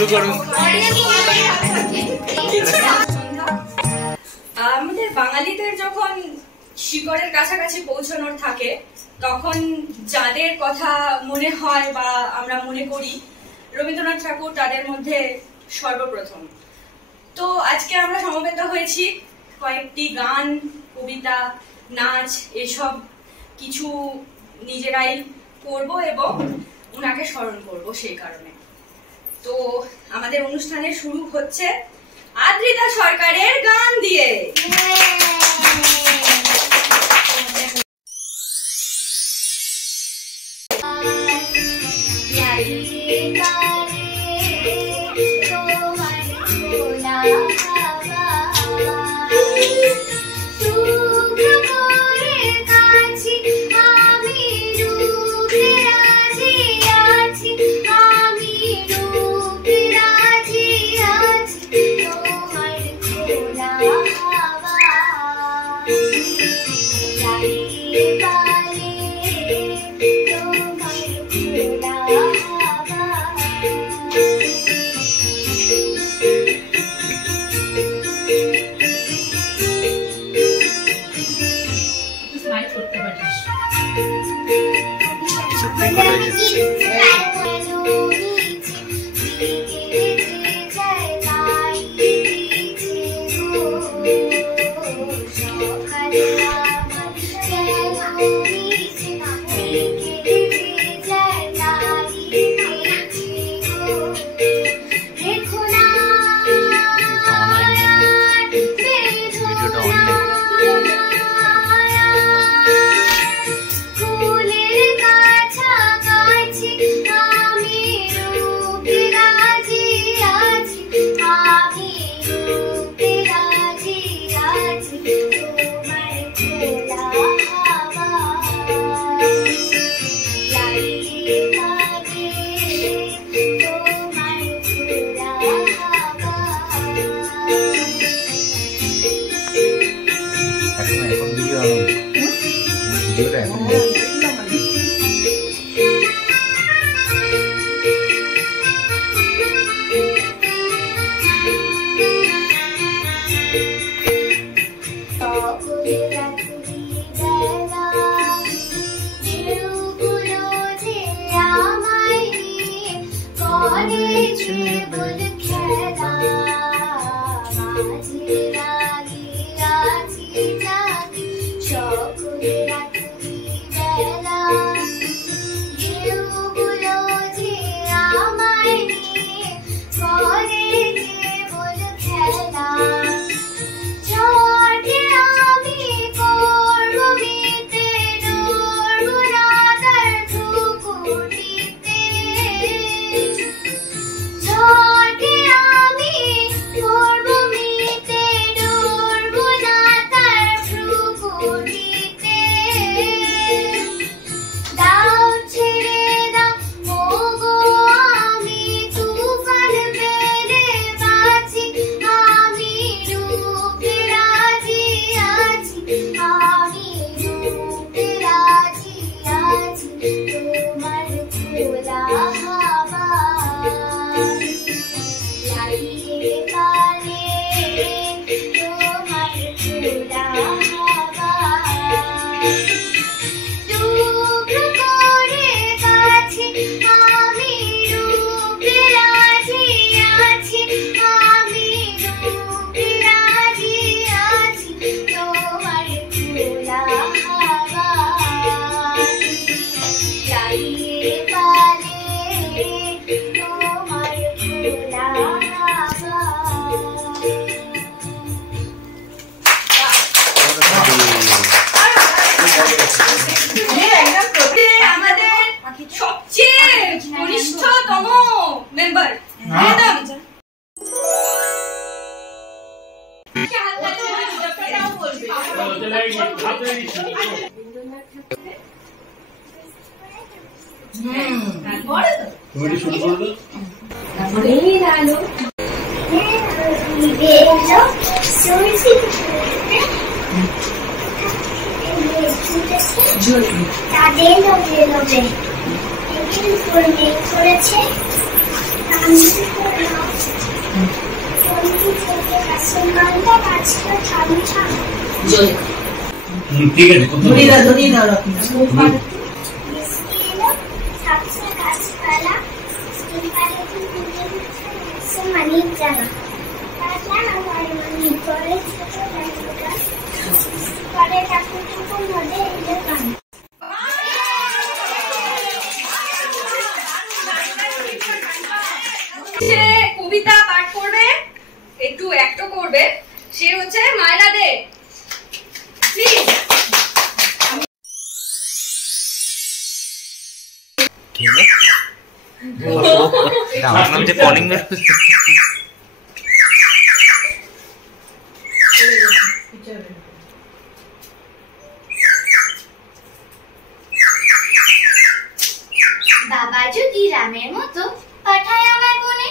শুরু করুন। আমাদের বাঙালিদের যখন শিকড়ের কাছাকাছি পৌঁছানোর থাকে তখন যাদের কথা মনে হয় বা আমরা মনে করি রবীন্দ্রনাথ ঠাকুর তাদের মধ্যে সর্বপ্রথম। তো আজকে আমরা সমবেত হয়েছি কয়েকটি গান, কবিতা, নাচ এসব কিছু নিজেরাই করব এবং ওনাকে স্মরণ করব সেই কারণে। তো আমাদের অনুষ্ঠানের শুরু হচ্ছে আদ্রিতা সরকারের গান দিয়ে। ঠিক আছে সে কবিতা পাঠ করবে, একটু অ্যাক্টও করবে, সে হচ্ছে মায়লা দে। প্লিজ। আমার নাম যে কলিং বেল। বাবা যদি রামের মতো পাঠায় আমার বনে,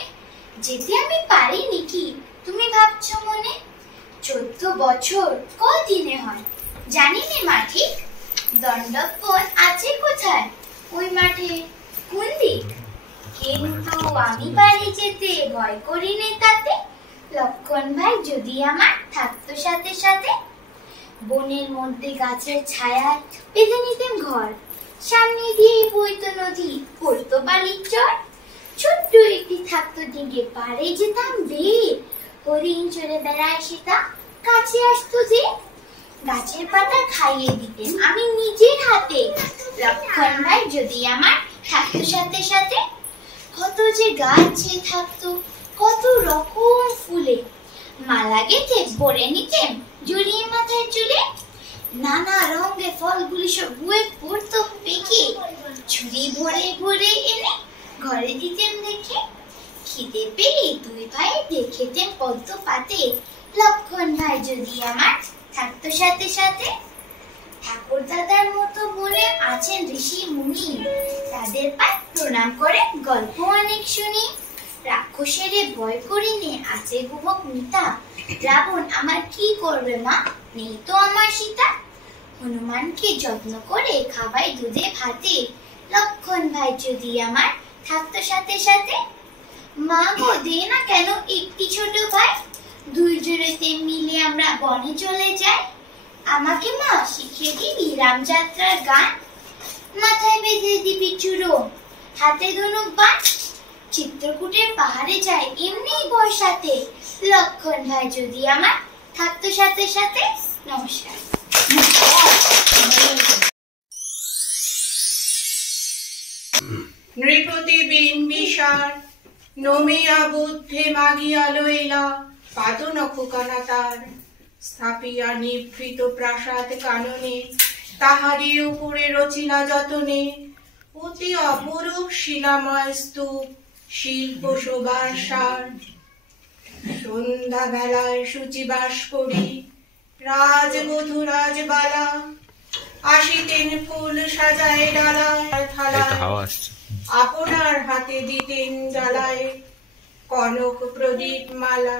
যেতে আমি পারিনি কি তুমি ভাবছো মনে? 14 বছর কদিনে হয় জানি নে মা ঠিক। দণ্ডপন আছে কোথায় ওই মাঠে কোন দিক? কিন্তু আমি পারি যেতে, ভয় করি নে তাতে। লক্ষণ ভাই যদি আমার থাকতো সাথে সাথে, বনের মধ্যে গাছের ছায়া বেঁধে নিতেম ঘর। সামনে দিয়ে বইতো নদী, পড়তো বালির চর। ছোট্ট একটি থাকতো ডিঙে, পাড়ে যেতাম বেয়ে। হরিণ চড়ে বেড়ায় সেটা কাছে আসতো যে, গাছের পাতা খাইয়ে দিতেন আমি নিজের হাতে। লক্ষণ ভাই যদি আমার থাকতো সাথে সাথে, কত যে গাছে থাকতো কত রকম ফুলে। মালা গেঁথে পরে নিতেন জড়িয়ে মাথায় চুলে। নানা রঙের ফলগুলি সব বুয়ে পড়তো পেকে, ঝুড়ি ভরে ভরে এনে ঘরে দিতেন দেখে। খিদে পেলে দুই ভাই দেখেতেন পদ্ম পাতে। লক্ষণ ভাই যদি আমার থাকতো সাথে সাথে। ঠাকুর দাদার মতো বলে আছেন ঋষি মুনি, তাদের পায়ে প্রণাম করে গল্প অনেক শুনি। রাক্ষসের ভয় করিনে আছে গুহক মিতা, রাবণ আমার কি করবে মা নেই তো আমার সীতা। হনুমানকে যত্ন করে খাওয়াই দুধে ভাতে। লক্ষণ ভাই যদি আমার থাকতো সাথে সাথে। মা গো দে না কেন একটি ছোট ভাই, দুইজনেতে মিলে আমরা বনে চলে যাই। আমাকে মা শিখিয়ে দিবি রামযাত্রার গান, মাথায় বেঁধে দিবি চূড়ো হাতে ধনুক বাণ। চিত্রকূটের পাহাড়ে যাই এমনি বর্ষাতে। লক্ষণ ভাই যদি আমার থাকতো সাথে সাথে। নমস্কার। নৃপতি বিম্বিসার নমিয়া বুদ্ধে মাগিয়া লইলা পাদনখ কানাতার। স্থাপিয়া নিভৃত প্রাসাদ কাননে, তাহারি উপরে রচিলা যতনে। অতি অপরূপ শিলাময় স্তূপ, শিল্প শোভার সার। সন্ধ্যা বেলায় শুচিবাস করি রাজবধূ রাজবালা, আসিতেন ফুল সাজায় ডালায় থালায়। আপনার হাতে দিতেন জ্বালায় কনক প্রদীপ মালা।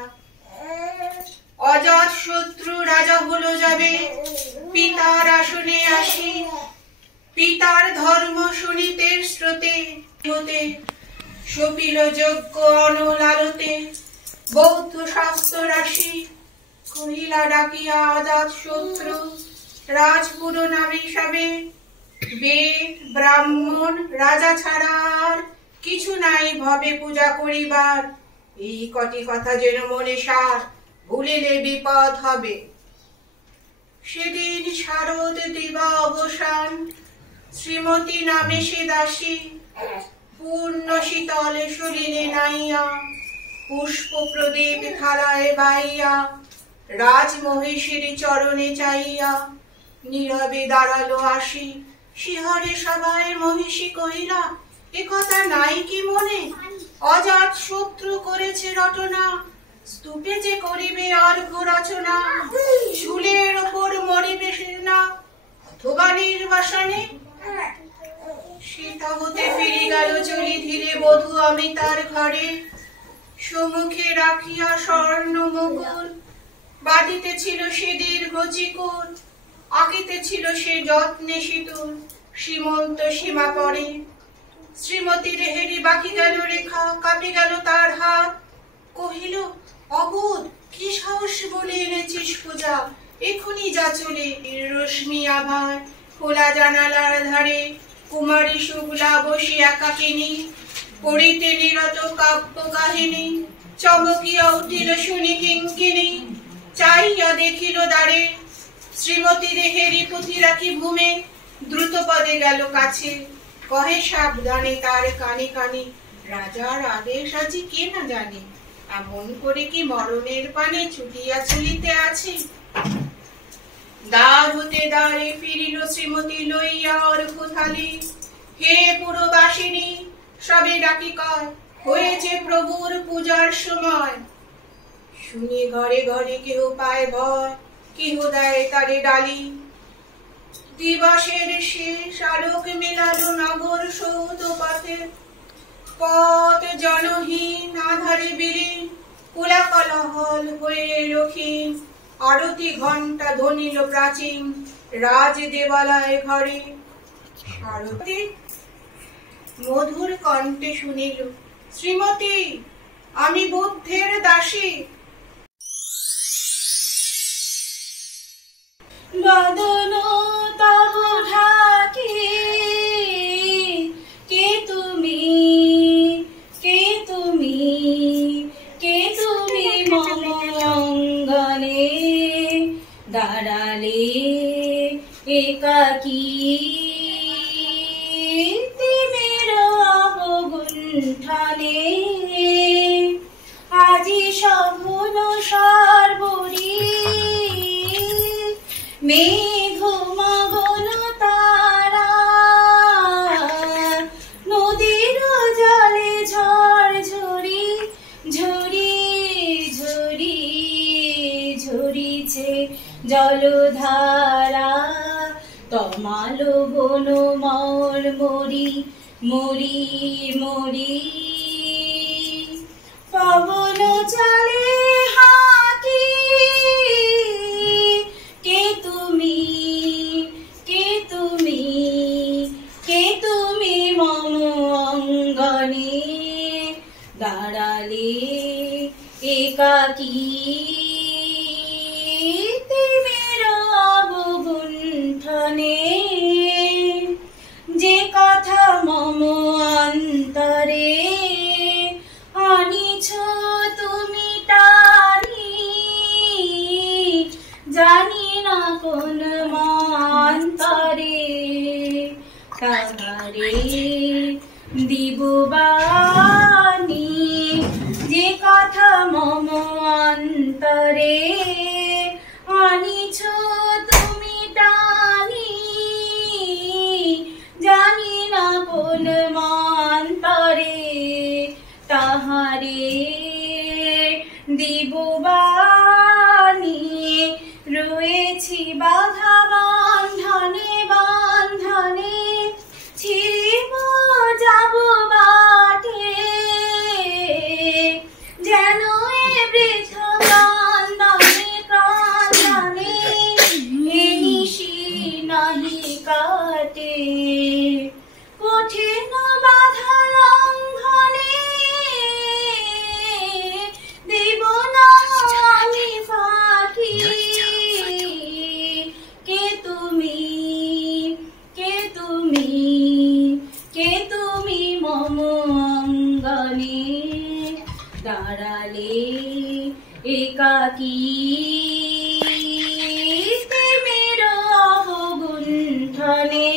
অজাত শত্রু রাজা হলো যাবে, পিতার আসনে আসি। পিতার ধর্ম শুনিতে স্রোতে হতে, সপিল যজ্ঞ অনল আলোতে। বৌদ্ধ শাস্ত্র রাশি কহিলা ডাকিয়া অজাত শত্রু, রাজপুর নামে সবে। বেদ ব্রাহ্মণ রাজা ছাড়া আর কিছু নাই ভবে পূজা করিবার। এই কটি কথা যেন মনে সার, ভুলিলে বিপদ হবে। সেদিন শারদ দিবা অবসান, শ্রীমতী নামে সে দাসী। পূর্ণ শীতলে শরীরে নাইয়া, পুষ্প প্রদীপ থালায় বাইয়া। রাজ মহিষীর চরণে চাইয়া, নীরবে দাঁড়ালো আসি। শিহরে সবাই মহিষী কহিলা, এ কথা নাই কি মনে? অজাত শত্রু করেছে রটনা, স্তূপে যে করিবে অর্ঘ্য রচনা। চুলের ওপর মরিবে সেনা, অথবা নির্বাসনে। সীতা হতে ফিরে গেল চলি ধীরে বধূ আমি তার ঘরে। সম্মুখে রাখিয়া স্বর্ণ মুকুল, বাঁধিতে ছিল সে দীর্ঘ চিকুল। আঁকিতে ছিল সে যত্নে সিঁদুর, সীমন্ত সীমা পরে। শ্রীমতীর হেরি বাকি গেল রেখা, কাঁপে গেল তার হাত। কহিল, অবোধ, কি সাহস বলে এনেছিস পূজা, এখনই যা চলে। রশ্মি আভার খোলা জানালার ধারে কুমারী শুক্লা বসে একাকিনী, পড়িতে নিরত কাব্য কাহিনী। চমকিয়া উঠিল শুনি কিঙ্কিনী, চাইয়া দেখিল দ্বারে শ্রীমতীর হেরি পুঁথি রাখি ভূমে। দ্রুত পদে গেল কাছে, কহে সাবধানে তার কানে কানে, রাজার আদেশ আজি কে না জানে, এমন করে কি মরণের পানে ছুটিয়া চলিতে আছে। দ্বার হতে দ্বারে ফিরিল শ্রীমতী লইয়া অর্ঘ থালি। হে পুরবাসিনী, সবে ডাকি কর, হয়েছে প্রভুর পূজার সময়। শুনি ঘরে ঘরে কেহ পায় ভয়, কেহ দেয় তারে ডালি। দিবসের শেষ আলোক মেলালো নগর সৌধ পথে, পথ জনহীন আধারে বিলীন, কোলাকলহল হয়ে লক্ষীন। আরতি ঘণ্টা ধ্বনিল প্রাচীন, রাজ দেবালয় ঘরে। আরতি মধুর কণ্ঠে শুনিল, শ্রীমতী, আমি বুদ্ধের দাসী। বদন তব ঢাকি, কে তুমি, কে তুমি, কে তুমি মম অঙ্গনে দাঁড়ালে একাকী। তিমির অবগুণ্ঠনে আজি শোভন সর্বরী, মেঘ মগন তারা নদীর জলে ঝড় ঝরি ঝরি ঝরি ঝরিছে জলধারা। তমাল বন মর মরি মরি মরি, পবন চলে হাকি, কে তুমি, কে তুমি, কে তুমি মম অঙ্গনে দাঁড়ালে একাকী। তিমির অবগুণ্ঠনে যে কথা মম অন্তরে আনিছ তুমি টানি, জানি না কোন মন্তরে তাহারে দিব বাণী। যে কথা মম অন্তরে আনিছ তুমি টানি, জানি না কোন মন্তরে তাহারে দিব বাণী। রয়েছি বাধা বন্ধনে বন্ধনে, ছিড়িব যাব বাটে, যেন এ বৃথ ক্রন্দনে ক্রন্দনে এ নিশি নাহি কাটে। কঠিন বাধা লঙ্ঘনে দেব না আমি ফাঁকি। কে তুমি, কে তুমি, কে তুমি মম অঙ্গনে দাঁড়ালে একাকী। তিমির অবগুণ্ঠনে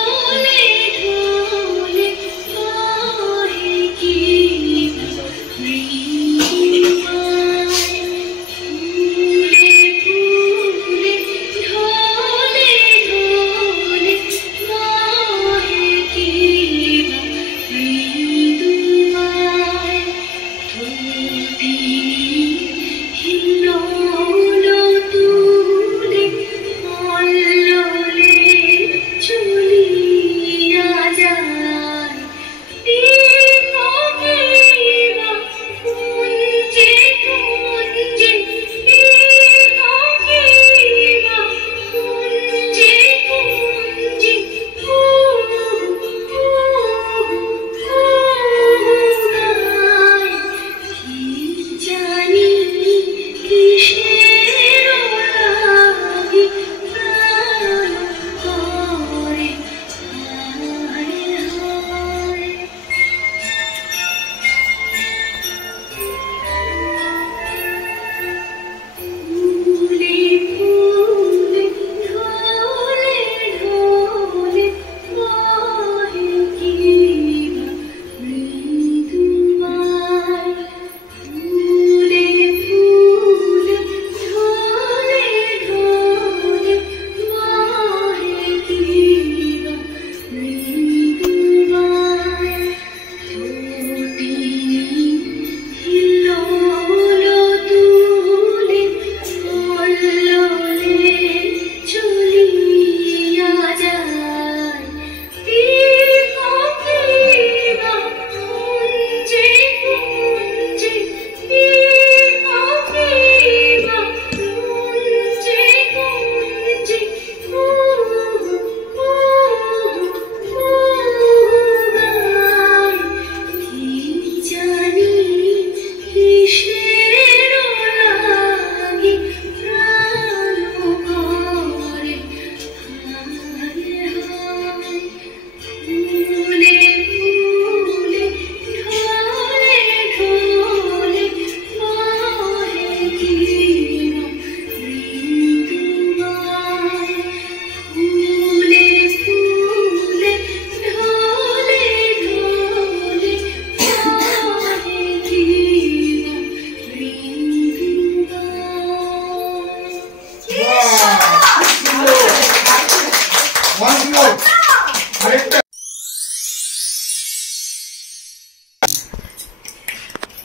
ঢোলে ঢোলে ঢোলে কি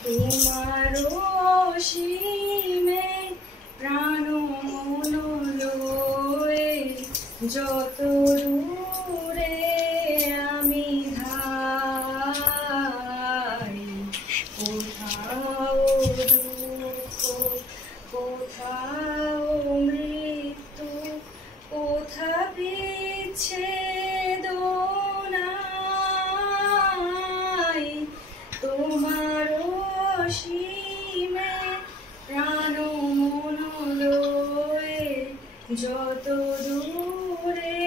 তোমার অসীমে প্রাণ মন লয়ে যত দূরে আমি ধাই, কোথাও দুঃখ কোথাও মৃত্যু কোথা বিচ্ছেদ নাই, তোমার অসীমে প্রাণ মন লয়ে যত দূরে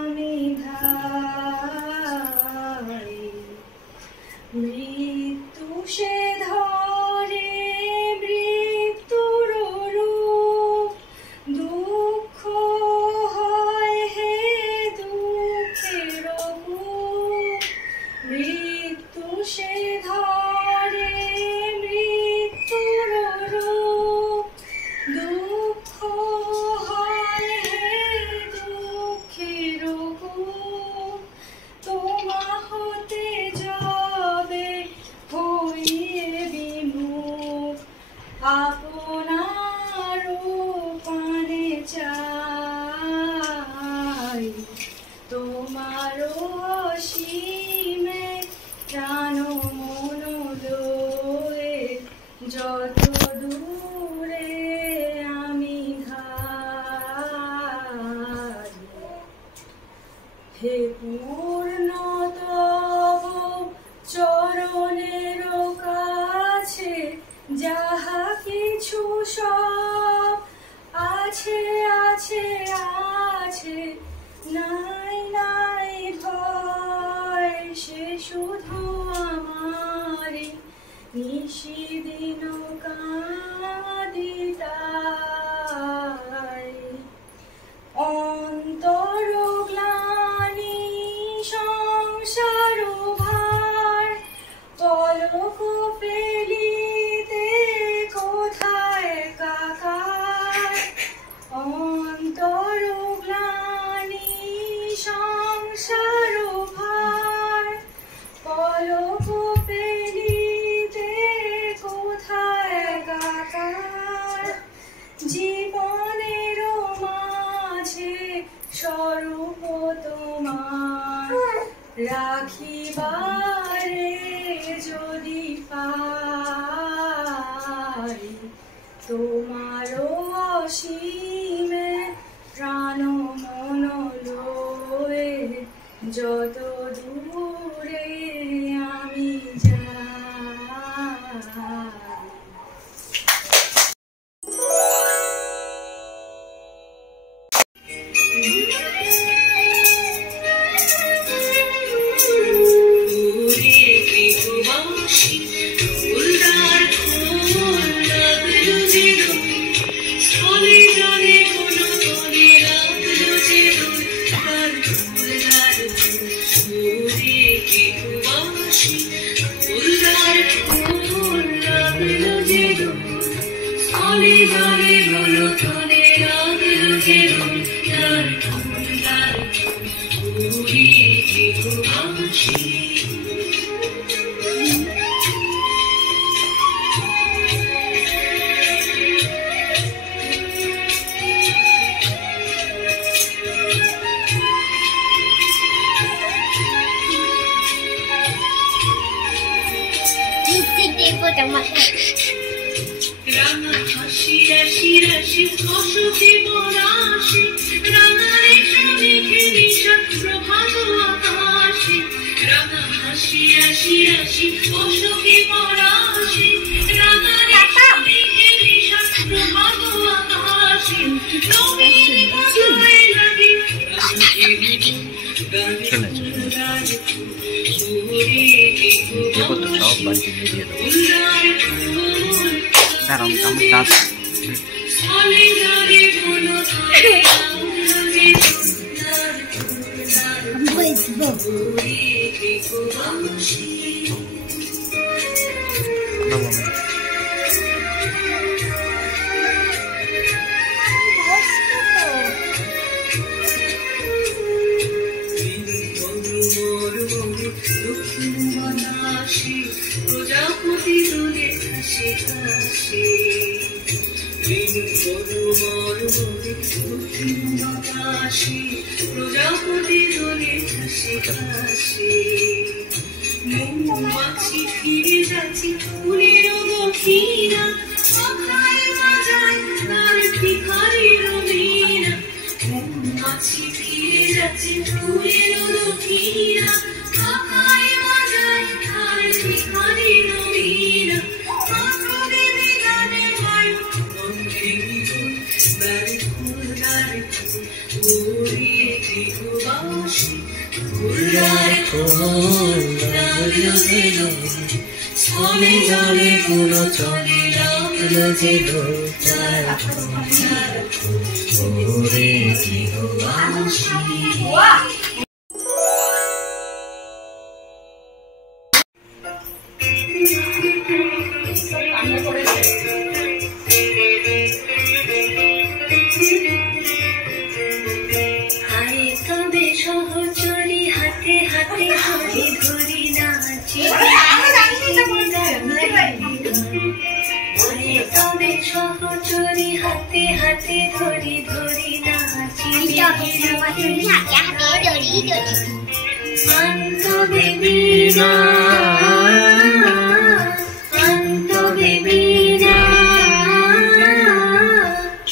আমি ধাই, মৃত্যু সে ধরে মৃত্যুর রূপ, দুঃখ হয় হে দুঃখের কূপ, মৃত্যু সে ধরে মৃত্যুর রূপ, দুঃখ হয় হে দুঃখের কূপ, তোমা হতে যাবে হইয়ে বিমুখ, আপনার পানে চাই, তোমার অসীমে প্রাণ মন লয়ে যত দূরে আমি ধাই, হে পূর্ণতম চরণের কাছে যাহা কিছু সব আছে আছে আছে, নাই নাই ভয় সে শুধু আমারে নিশিদিন কাঁদিতাই, অন্তর গ্লানি সংসার ভার পলক ফেলিতে কোথায় কাকার, অন্তর গ্লানি সংসার ভার পলক ফেলিতে কোথায় কাকার, জীবনের মাঝে স্বরূপ তোমার রাখিবারে যদি পাই, তোমার অসীমে প্রাণ মন লয়ে যত দূরে আমি যাই। রাঙা হাসি রাশি রাশি অসুখে মরাশি, রাঙা রেখা মেঘে নিশা প্রভাত আকাশে, রাঙা হাসি রাশি রাশি অসুখে মরাশি, রাঙা রেখা মেঘে নিশা প্রভাত আকাশে, নবীন কথায় লাগে দেখো তো সব বাড়িতে দিয়ে দেবো, দাঁড়াও আমি কাজ প্রজাপতি হাসি হাসি প্রজাপতি দোলে হাসি হাসি মৌমাছি ফিরে যাচ্ছে ফুলের দক্ষিণা সকালে বাজায় তার ভিখারির বীণা মৌমাছি ফিরে যাচ্ছে ফুলের দক্ষিণা সকালে বাজায় তার ভিখারির বীণা চলে জলে গুলো চলে যে ওরে গৃহবাসী সহচরি হাতে হাতে ধরি ধরি নাচি তবে সহচরি হাতে হাতে ধরি ধরি নাচি অন্তবে বিনা অন্তবে বিনা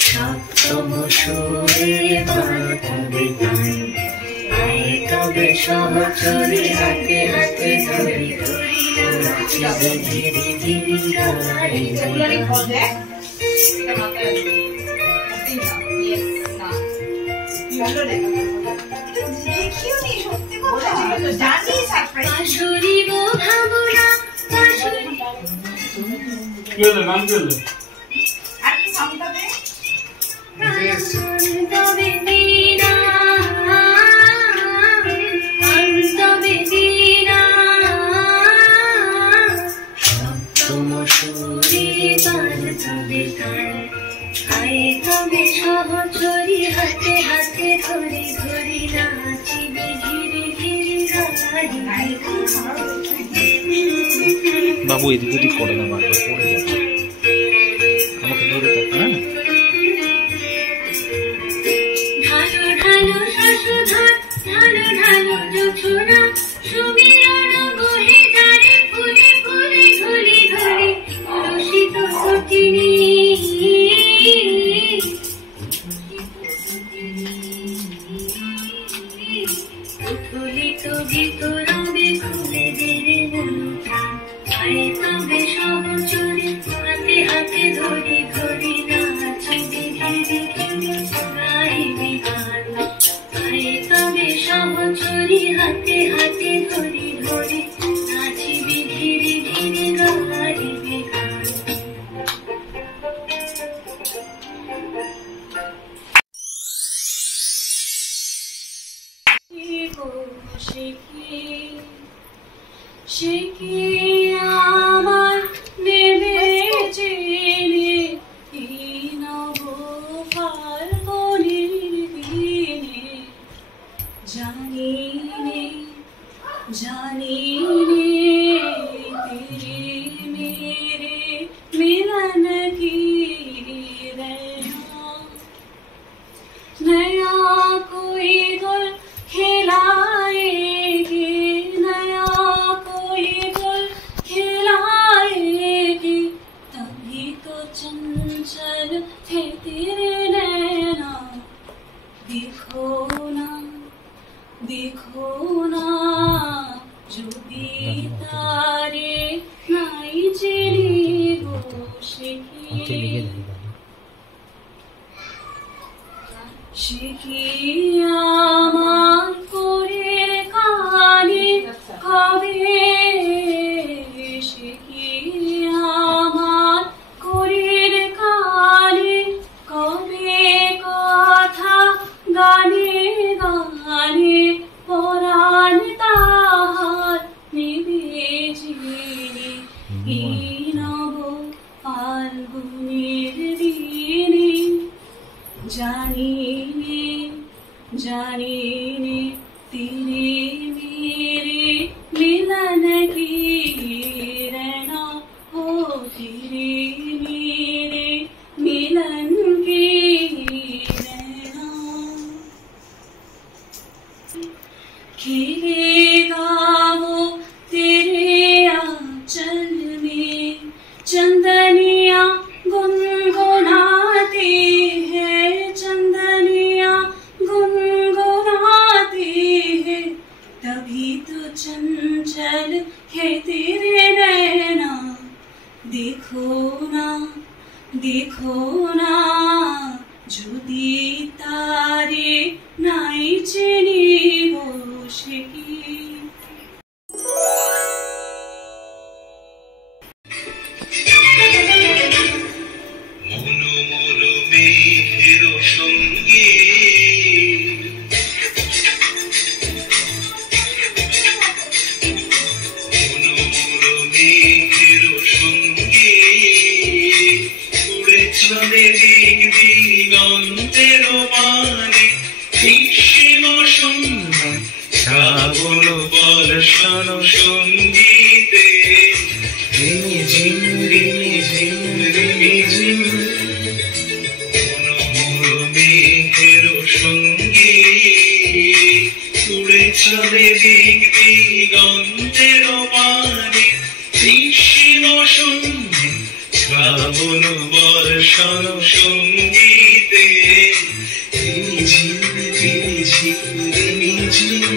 সপ্তম সুরে বাঁধবে গান তবে সহচরি হাতে হাতে ধরি ধরি নাচি ধীরে ধীরে গাই আসরি গো ভাবনা তবে বিনা তবে সহচরি হাতে হাতে ধরি ধরি নাচিবি ধীরে ধীরে গাই বাবু এদিক ওদিক করে না বারবার পড়ে যাবে আমাকে ধরে থাক হ্যাঁ ঢালো ঢালো শশধর ঢালো ঢালো জোছনা সুমিরন বহে যারে ফুলে ফুলে ধরি ধরি রসিত সতিনী উৎফুল্লিত গীত রবে খুলে দেরে মন প্রাণ আয় তবে সহচরি হাতে হাতে ধরি ধরি নাচিবি ধীরে ধীরে গাইবি গান আয় তবে সহচরি হাতে হাতে ধরি ধরি নাচিবি ধীরে ধীরে গাইবি গান শিখি আমার নেবে জেনে নব ফাল্গুনের দিনে জানি নে তেরে মেরে মিलन की रहना नया कोई गुल खिलाएगी नया कोई गुल खिलाएगी तभी तो चंचल थे तेरे नैना देखो ना जो तारे नाई चिड़ी শিখি আমার করে কানে কবে শিখি আমার করে কানে কবে কথা গানে গানে পরাণ তাহার নিবেজিনি এই নব ফাল্গুনের দিনে জানি নে तेरे मेरे मिलन की रहना होती দেখো না দেখো না যদি তারে নাই চেনি বসে কি শ্রাবণ বর্ষণ সঙ্গীতে রিমি ঝিম রিমি ঝিম রিমি ঝিম মেঘের সঙ্গী উড়ে চলে দিক দিগন্তের পানে গ্রীষ্ম শূন্যে শ্রাবণ বর্ষণ সঙ্গীতে রিমি ঝিম রিমি ঝিম রিমি ঝিম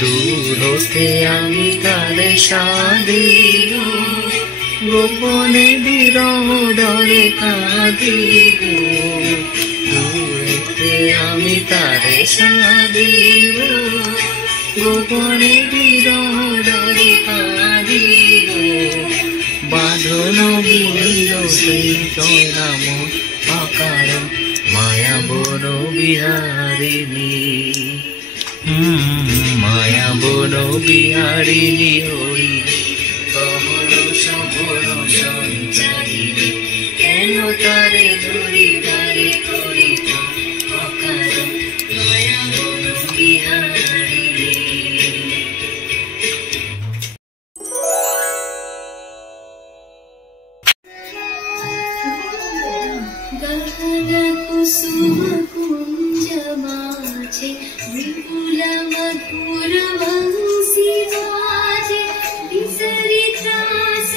দূরতে আমি তারে সাদিব গোপনে বিরহ ডরে কাঁদিব দূরতে আমি তারে সাদিব গোপনে বিরহ ডরে কাঁদিব বাঁধন বিল সেই নাম আকার মায়া বড় বিহারিণী মায়া বড় বিহারিণী হরি গহন অপর সঞ্চারী রে, কেন তারে ধরিবারে করিত অকারণ মায়া বন বিহারী রে। গহনা কুসুম কুঞ্জ মাঝে বিপুল মধুর বংশী বাজে, বিসরি ত্রাস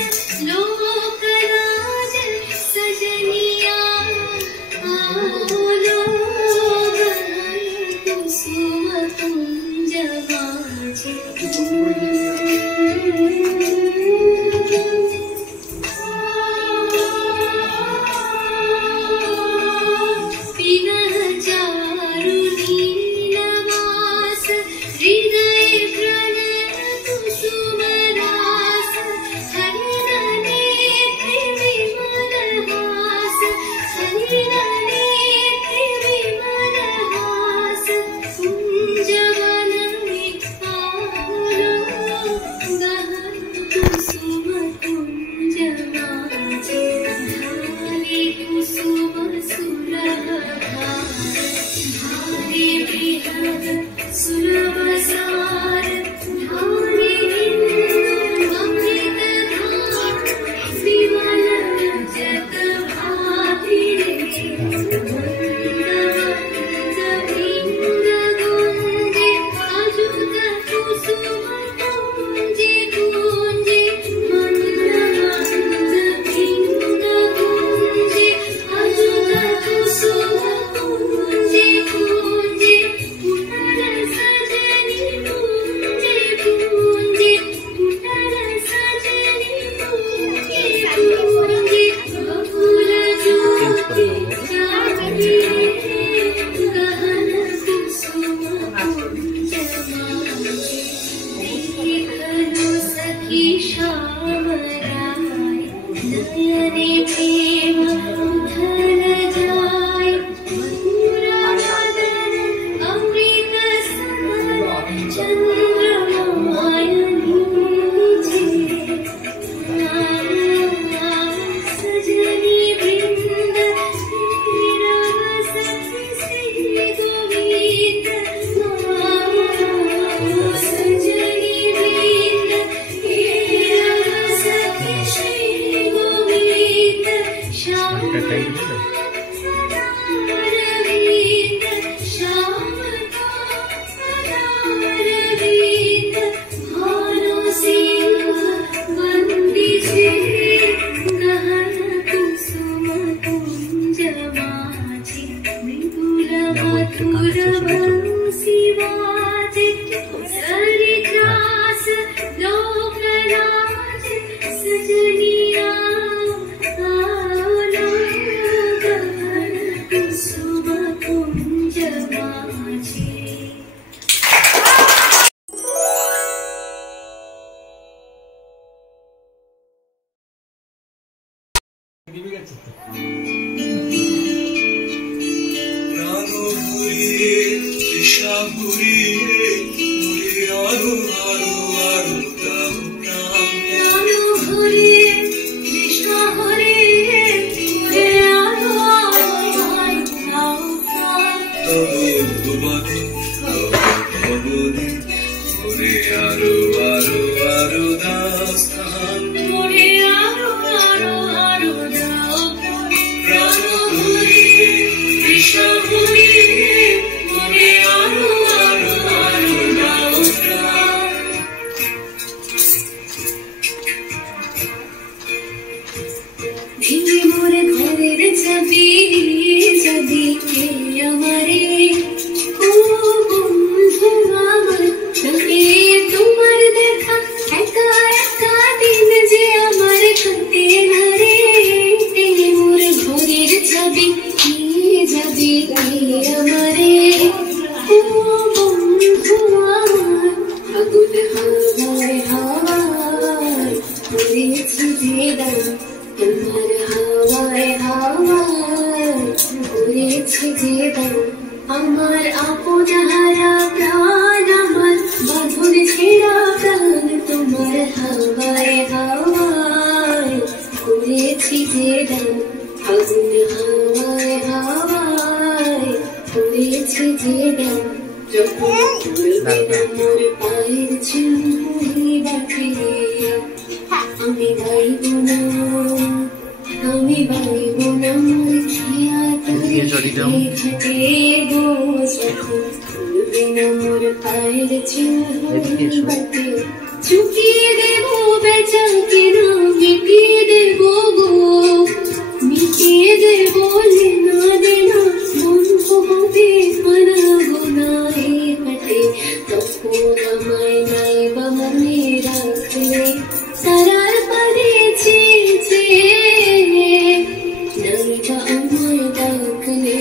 লোক রাজ সজনিয়া আলো। গহনা কুসুম কুঞ্জ মাঝে আমার আপন হারা প্রাণ আমার বাঁধন ছেঁড়া প্রাণ তোমার হাওয়ায় হাওয়ায় পড়েছি যে গান আগুন হাওয়ায় হাওয়ায় পড়েছি যে গান যখন পড়বে না মোর পায়ের চিহ্ন বাকি আমি গাইব না আমি গাইব না ঘাটে গো যখন পড়বে না মোর পায়ের চিহ্ন বাকি চুকিয়ে দেব বেচাকে না মিটিয়ে দেব গো মিটিয়ে দেব লেনা দেনা বন্ধ হবে হারাবো না এই হাটে তখন আমায় নাই বা মনে রাখলে তারার পারে চেয়েছে নাই বা আমায় ডাকলে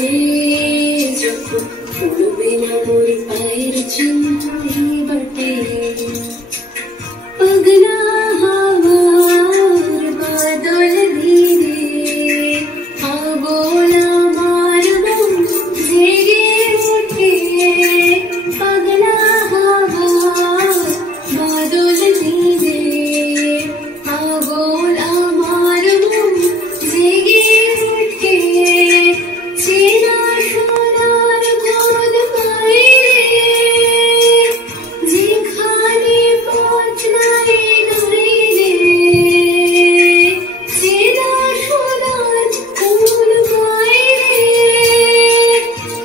যখন পড়বে না মোর পায়ের চিহ্ন বাটে पगला हवार बादल धीरे आगोला मारबो जेगे उठे पगला हवार बादल धीरे आगोला मारबो जेगे उठे चेना सोनार गोद मायरे যেখানে পৌঁছাই নাই রে চেনা সোনার কোন মায়রে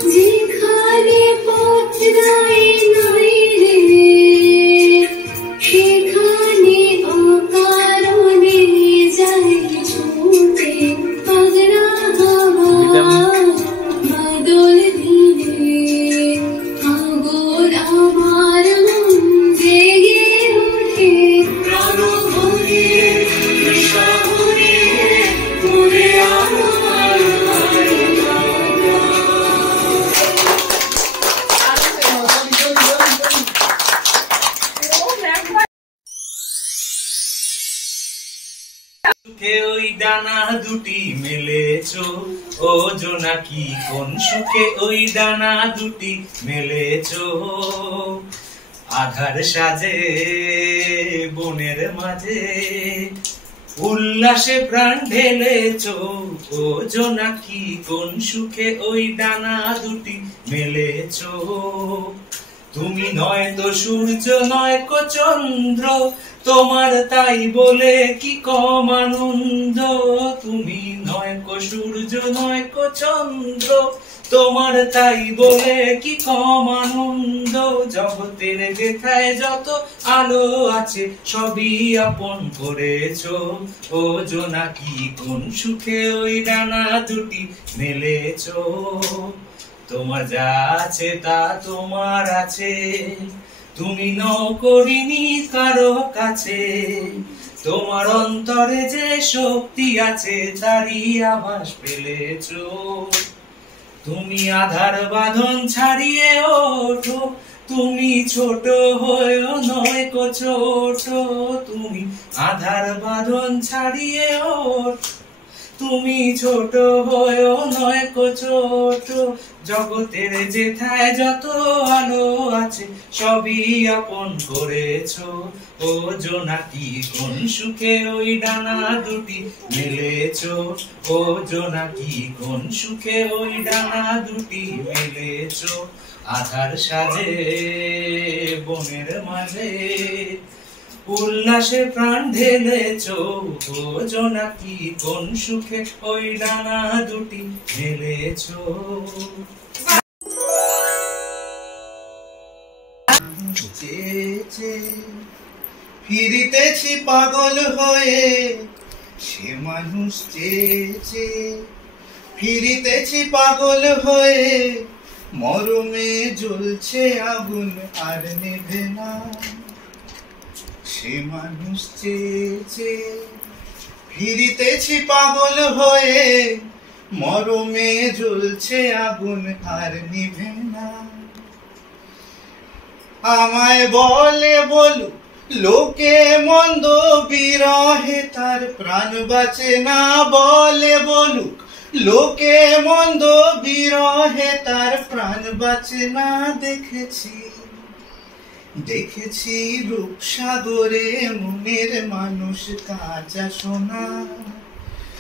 যেখানে পৌঁছাই নাই রে সেখানে অকারণে যাই ছুটে পাগলা হাওয়া বাদল ধীরে আগর আমার মন জেগে ওঠে প্রাণ ভরিয়ে নেশা ভরিয়ে মরে আমার সুখে ওই ডানা দুটি মেলেছো ও জোনাকি কোন সুখে ওই ডানা দুটি মেলেছো আধার সাজে বনের মাঝে উল্লাসে প্রাণ ঢেলেছো ও জোনাকি কোন সুখে ওই ডানা দুটি মেলেছো তুমি নয় তো সূর্য নয় কো চন্দ্র তোমার তাই বলে কি কম আনন্দ তুমি নয় কো সূর্য নয় কো চন্দ্র তোমার তাই বলে কি কম আনন্দ জগতের যেথায় যত আলো আছে সবই আপন করেছো ও জোনাকি কোন সুখে ওই ডানা দুটি মেলেছো তোমার যা আছে তা তোমার আছে তুমি নও করিনি কারো কাছে তোমার অন্তরে যে শক্তি আছে তারই আভাস পেলেছো তুমি আধার বাঁধন ছাড়িয়ে ওঠো তুমি ছোট হয়েও নয় কো ছোট তুমি আধার বাঁধন ছাড়িয়ে ওঠো তুমি ছোট হয়েও নয় কো ছোট জগতের যেথায় যত আলো আছে সবই আপন করেছো ও জোনাকি কোন সুখে ওই ডানা দুটি মেলেছো ও জোনাকি কোন সুখে ওই ডানা দুটি মেলেছো আধার সাজে বনের মাঝে উল্লাসে প্রাণ ঢেলেছো ও জোনাকি কোন সুখে ওই ডানা দুটি মেলেছো ফিরিতেছি পাগল হয়ে সে মানুষ চেয়েছে ফিরিতেছি পাগল হয়ে মরমে জ্বলছে আগুন আর নেভে না সে মানুষ চেয়েছে ফিরিতেছি পাগল হয়ে মরমে জ্বলছে আগুন আর নিভে না আমায় বলে বলু লোকে মন্দ বিরহে তার প্রাণ বাঁচে না বলে বলুক লোকে মন্দ বিরহে তার প্রাণ বাঁচে না দেখেছি রূপসাগরে মনের মানুষ কাঁচা সোনা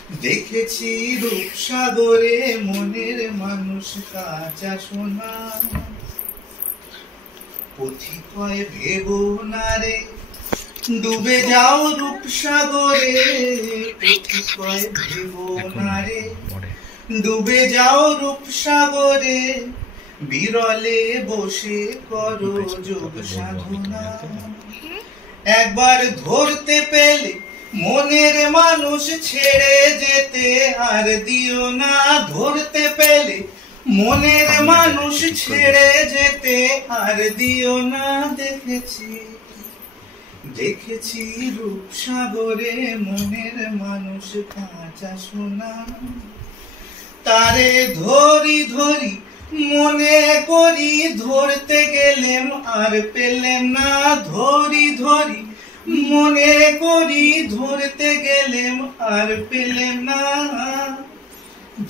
দেখেছি রূপসাগরে মনের মানুষ কাঁচা সোনা, পথিকয় ভেবো না রে ডুবে যাও রূপসাগরে, পথিকয় ভেবো না রে ডুবে যাও রূপসাগরে, বিরলে বসে করো যোগ সাধনা। একবার ধরতে পেলে মনের মানুষ ছেড়ে যেতে আর দিও না, ধরতে পেলে মনের মানুষ ছেড়ে যেতে আর দিও না। দেখেছি দেখেছি রূপসাগরে মনের মানুষ কাঁচা সোনা, তারে ধরি ধরি মনে করি ধরতে গেলেম আর পেলেম না, ধরি ধরি মনে করি ধরতে গেলেম আর পেলেম না।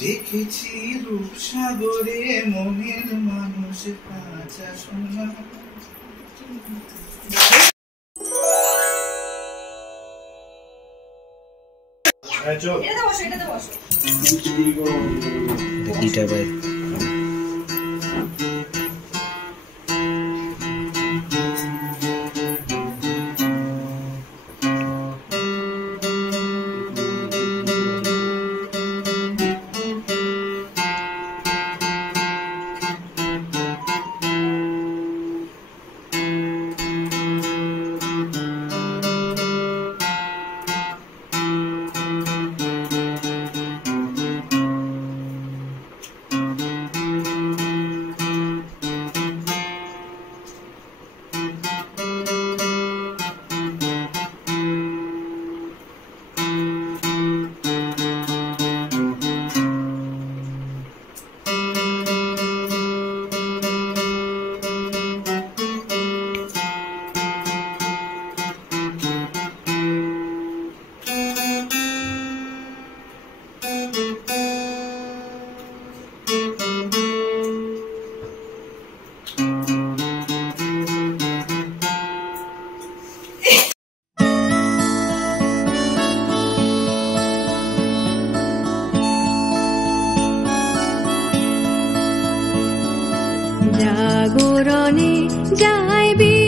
দেখেছি রূপসাগরে মনের মানুষ কাঁচা সোনা। এটাতে বসো, এটাতে বসো। গিটার বাই জাগরণে যাইবি